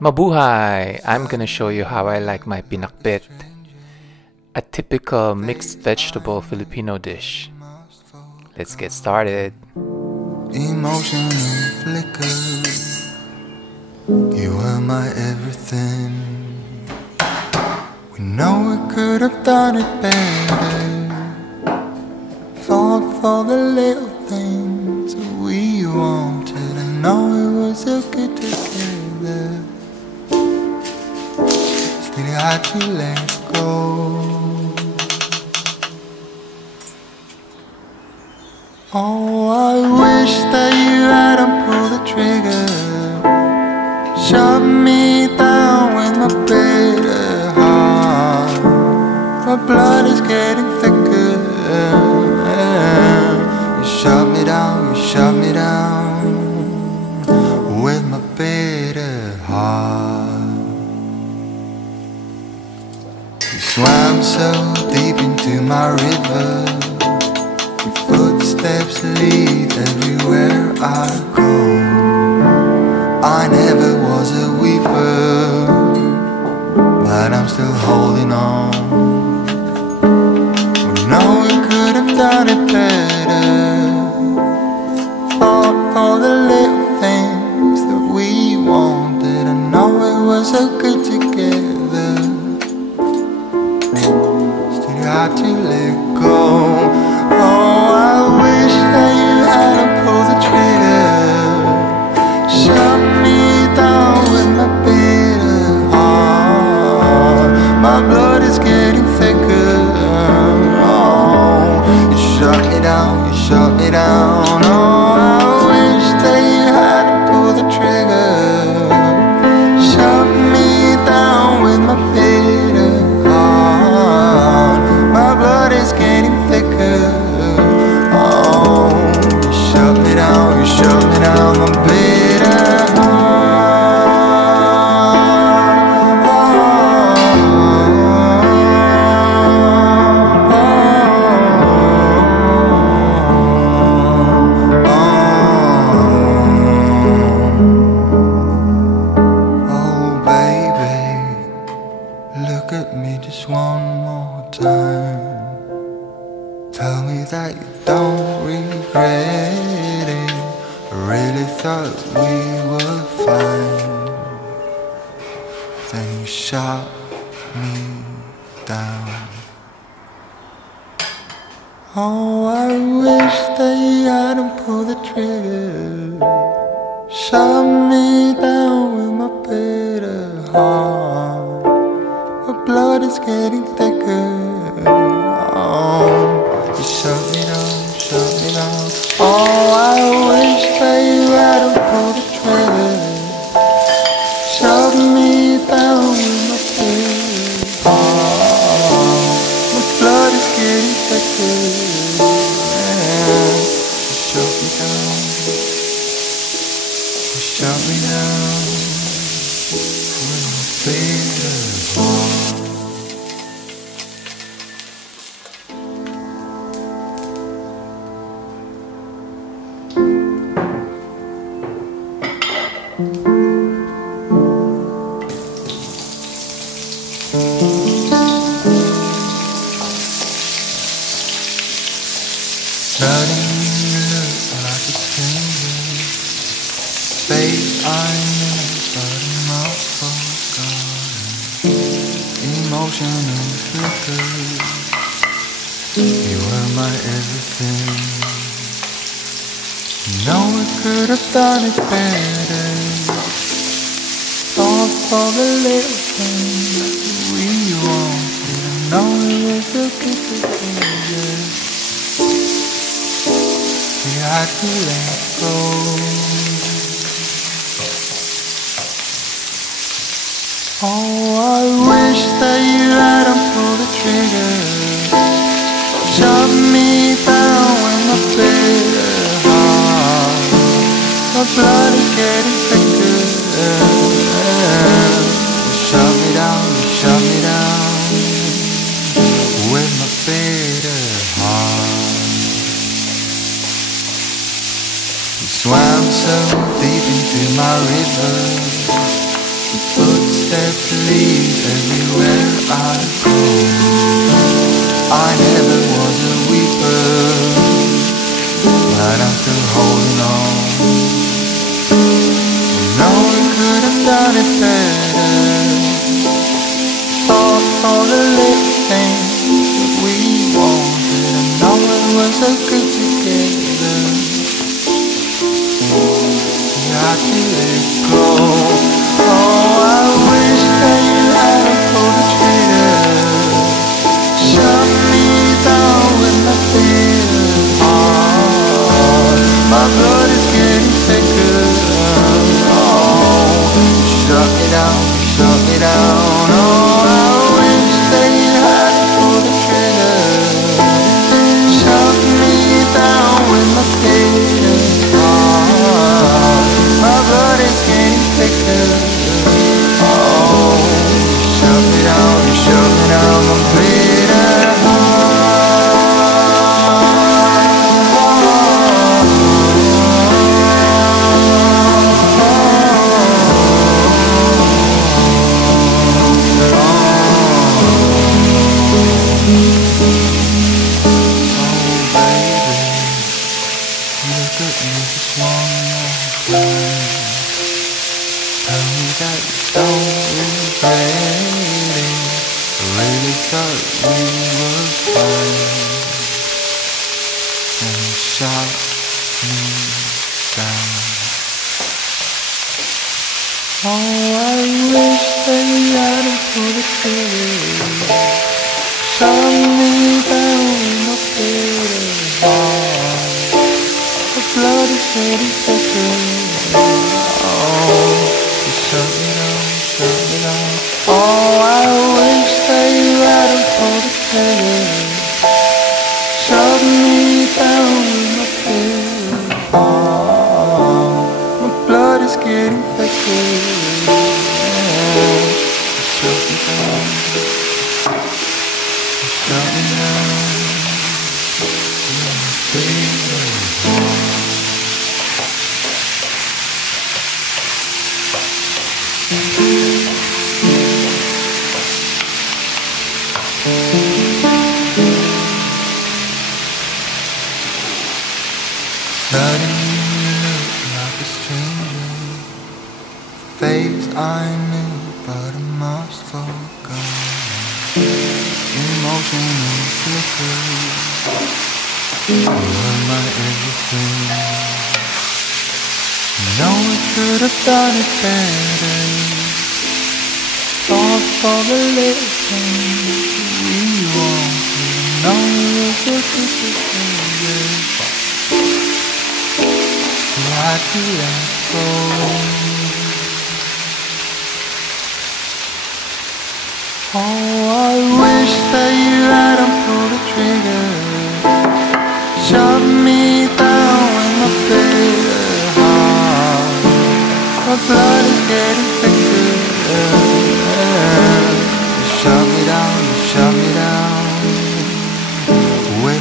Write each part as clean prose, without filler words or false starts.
Mabuhay! I'm gonna show you how I like my pinakbet, a typical mixed vegetable Filipino dish. Let's get started. Emotion flicker, you were my everything. We know we could have done it better. Fought for the little things we wanted, and know it was so good together. Still you had to let go. Oh, I wish that you hadn't pulled the trigger. Shut me down with my bitter heart. My blood is getting thicker. You shut me down with my bitter heart. You swam so deep into my river. Your footsteps lead everywhere I go. I never was a weeper, but I'm still holding on. We know we could have done it better. Fought for the little things that we wanted. I know it was so good together. Still you had to let go. Oh, I wish that you hadn't pulled the trigger. Shut me down with my bitter heart. My blood is getting thicker. Oh, you shut me down, Oh, I wish that you hadn't pulled the trigger. Shut me down with my bitter heart. My blood is getting thicker. Oh, you shut me down, my bitter Oh, baby, look at me just one more time. Tell me that you don't regret it. I really thought we were fine. Then you shot me down. Oh, I wish that you hadn't pulled the trigger. Shut me down with my bitter heart. My blood is getting thicker. Oh, you shut me down. Oh, I wish that you hadn't pulled the trigger. Shut me down with my bitter heart. My blood is getting thicker. You shut me down with my bitter heart. Starting to look like a stranger. Babe, I know, but I'm not forgotten. Emotional flicker, you were my everything. Know we could have done it better. Thought for the little things we wanted. I know it was a good together. You had to let go. Oh, I wish that you hadn't pulled the trigger. Shut me down with my bitter heart. My blood is getting thicker. You shut me down with my bitter heart. You swam so deep into my river. footsteps lead everywhere I go. I never was a weeper, but I'm still holding on. No one could have done it better. Thought all the little things that we wanted, and no one was so good together. You had to let go. Oh, I wish that you hadn't pulled the trigger. Shut me down with my bitter heart. My blood is getting thicker. Oh, shut me down, shut me down. Oh, I wish that you hadn't pulled the trigger. Shut me down with my bitter heart. My blood is getting thicker. Oh, shut me down,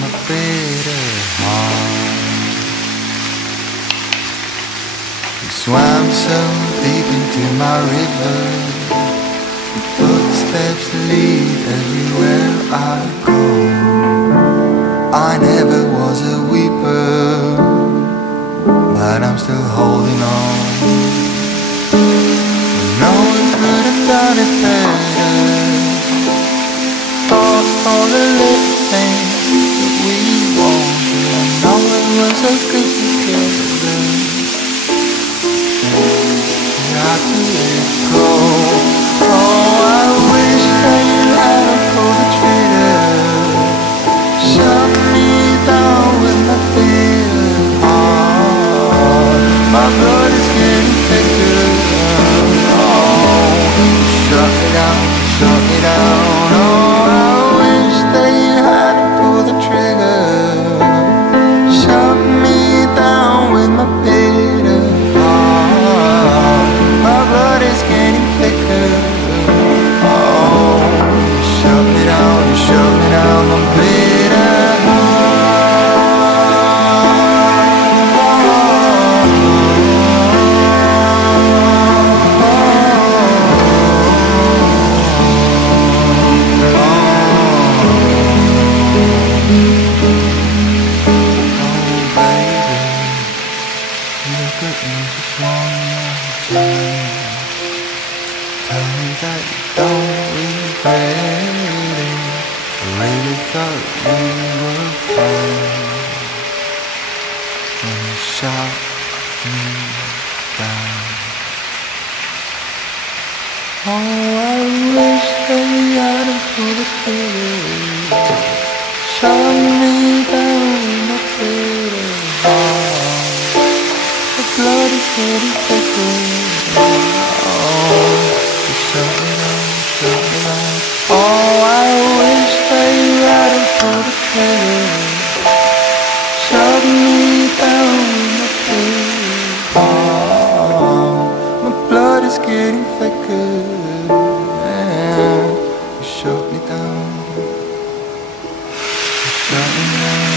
my bitter heart. Swam so deep into my river, footsteps lead everywhere I go. I never was a weeper, but I'm still holding on. No one could have done it better. Thought all the little things that we wanted, and no one was so good together. Got to let go. Oh, I wish that you hadn't pulled the trigger. Shut me down with my bitter heart. My blood is getting thicker. Oh, shut me down, shut me down. Oh, I wish that you hadn't pulled the trigger. Shut me down with my bitter heart. My blood is getting thought we were friends, and you shot me down. Oh, I wish that you hadn't pulled the trigger, shot me down in my bitter heart. The blood is getting thicker. Oh, you shot me down, shot me down. Oh, I wish that you hadn't pulled the trigger, shot me down in my bitter heart. My blood is getting thicker. You shot me down. You shot me down.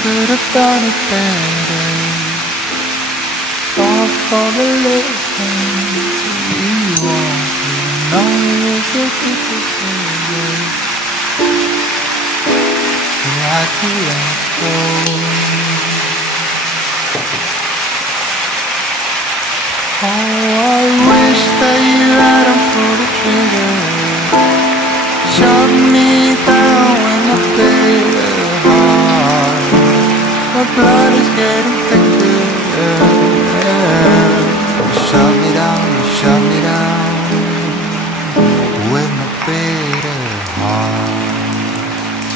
Could have done it better. All for the little things we wanted. No, it was a good decision. We had to let go. Oh, I wish that you hadn't pulled the trigger, shot me down when I played it hard. My blood is getting thicker. You shot me down, you shot me down with my bitter heart.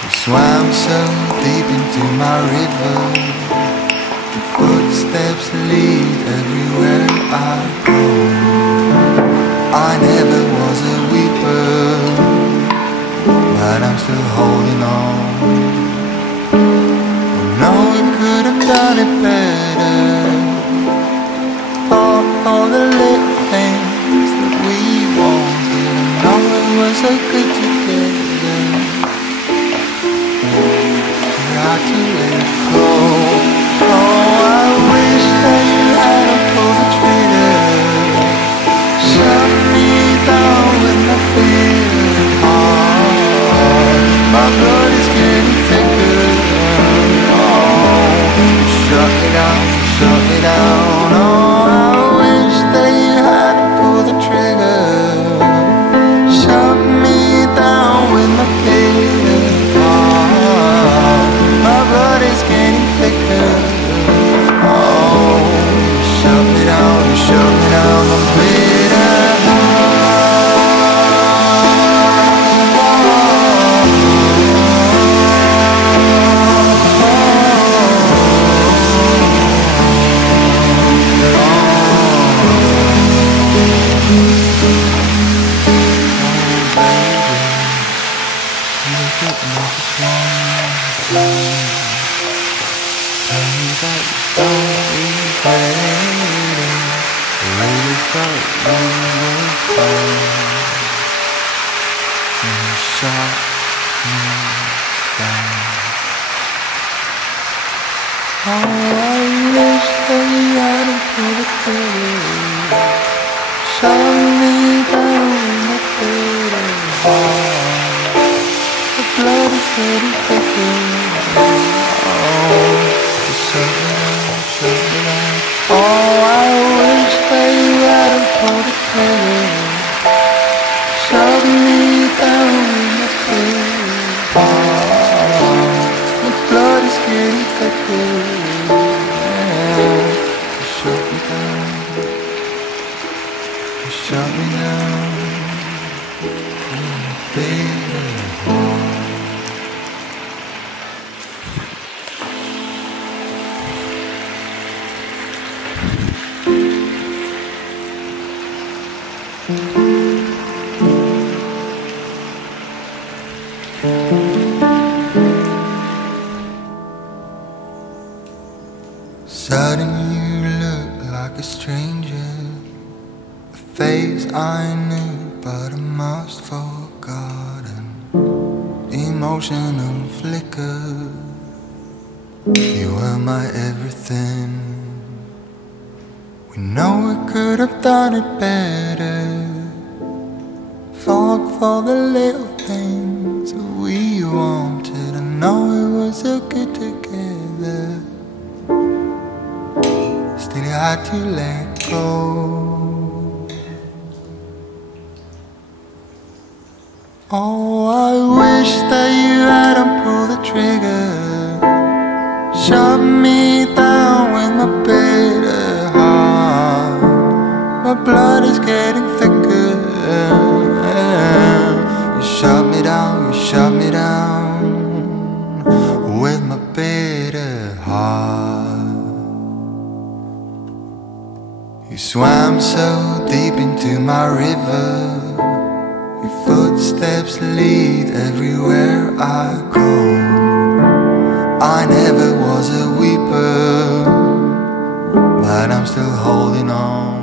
You swam so deep into my river. Your footsteps lead everywhere I go. I never was a weeper, but I'm still holding on. No, we could have done it better. All the little things that we wanted. No, it was so good together. We had to let go. Oh, I wish that you hadn't pulled the trigger, shut me down with my bitter heart. My blood is getting thicker. Shut me down, shut me down. Oh, I wish that you hadn't pulled the trigger, shut me down with my bitter heart. My blood is getting thicker. Oh, shut me down, shut me down, my bitter heart. emotional flicker. You were my everything. We know we could have done it better. Fought for the little things we wanted. I know it was so good together. Still you had to let go. Oh, I wish that you hadn't pulled the trigger. Shut me down with my bitter heart. My blood is getting thicker. You shut me down with my bitter heart. You swam so deep into my river. Your footsteps lead everywhere I go. I never was a weeper, but I'm still holding on.